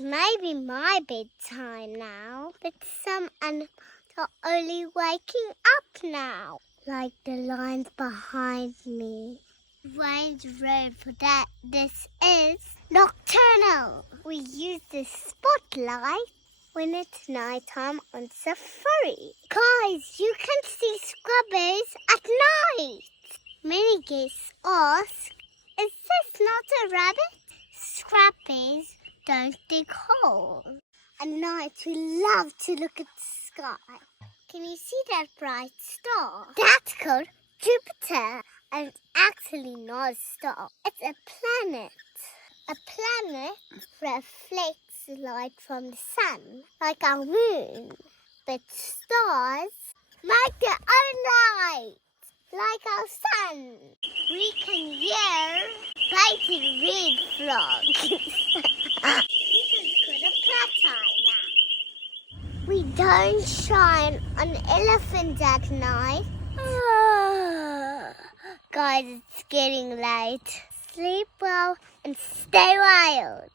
maybe my bedtime now, but some animals are only waking up now, like the lions behind me. Rain's red for that. This is nocturnal. We use the spotlight when it's nighttime on safari. Guys, you can see scrubbies at night. Many guests ask, is this not a rabbit? Scrubbies don't dig holes. At night we love to look at the sky. Can you see that bright star? That's called Jupiter, and it's actually not a star. It's a planet. A planet reflects light from the sun, like our moon. But stars make their own light, like our sun. We can hear baby red frogs. This is called a platyna. We don't shine on elephants at night. Guys, it's getting late. Sleep well and stay wild.